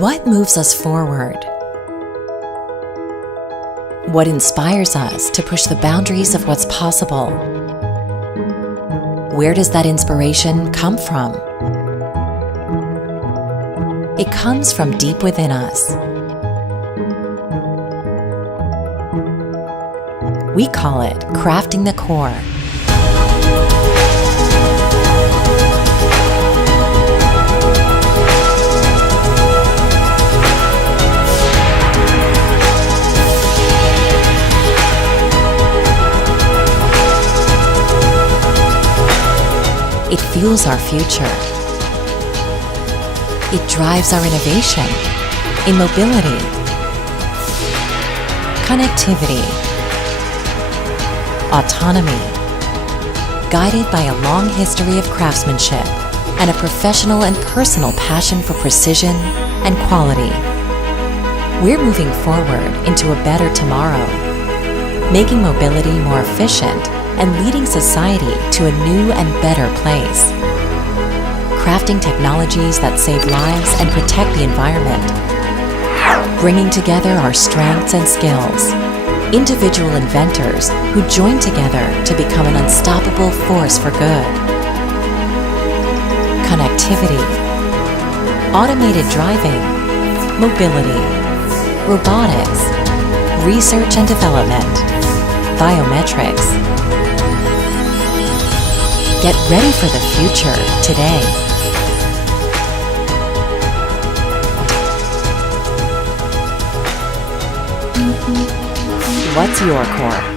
What moves us forward? What inspires us to push the boundaries of what's possible? Where does that inspiration come from? It comes from deep within us. We call it crafting the core. It fuels our future. It drives our innovation in mobility, connectivity, autonomy, guided by a long history of craftsmanship and a professional and personal passion for precision and quality. We're moving forward into a better tomorrow, making mobility more efficient and leading society to a new and better place. Crafting technologies that save lives and protect the environment. Bringing together our strengths and skills. Individual inventors who join together to become an unstoppable force for good. Connectivity. Automated driving. Mobility. Robotics. Research and development. Biometrics. Get ready for the future today. What's your core?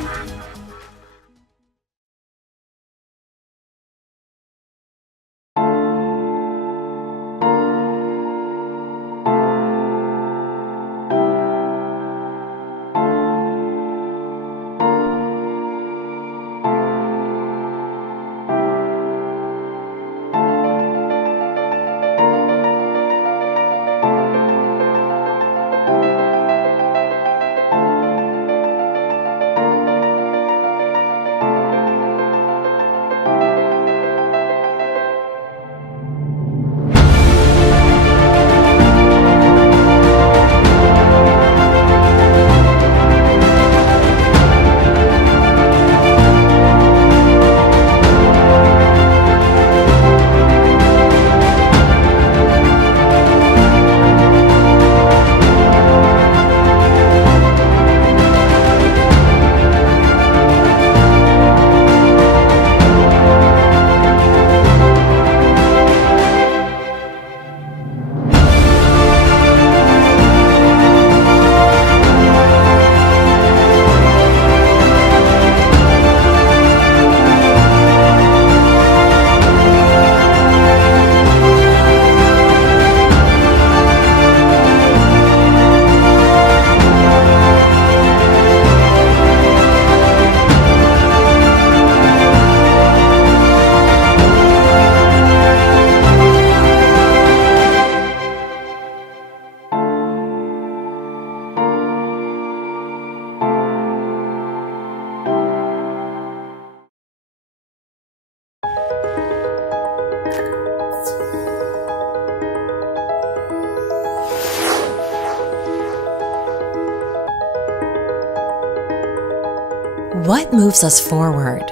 What moves us forward?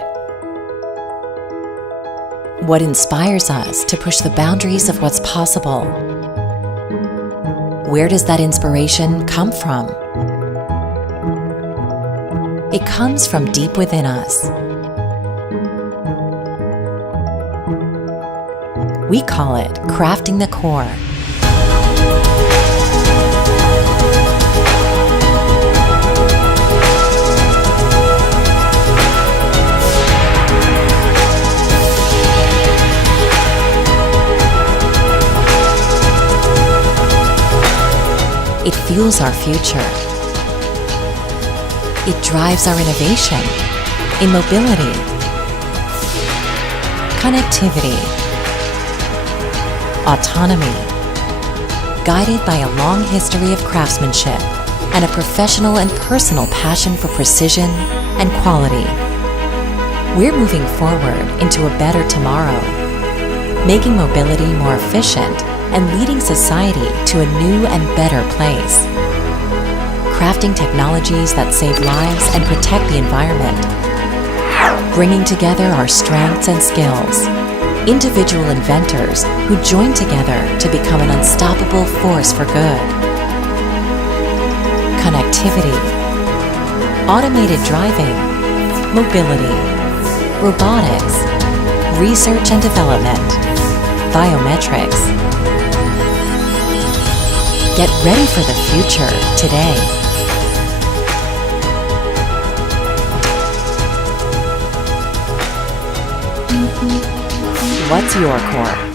What inspires us to push the boundaries of what's possible? Where does that inspiration come from? It comes from deep within us. We call it crafting the core. It fuels our future. It drives our innovation in mobility, connectivity, autonomy, guided by a long history of craftsmanship and a professional and personal passion for precision and quality. We're moving forward into a better tomorrow, making mobility more efficient and leading society to a new and better place. Crafting technologies that save lives and protect the environment. Bringing together our strengths and skills. Individual inventors who join together to become an unstoppable force for good. Connectivity. Automated driving. Mobility. Robotics. Research and development. Biometrics. Get ready for the future today. What's your core?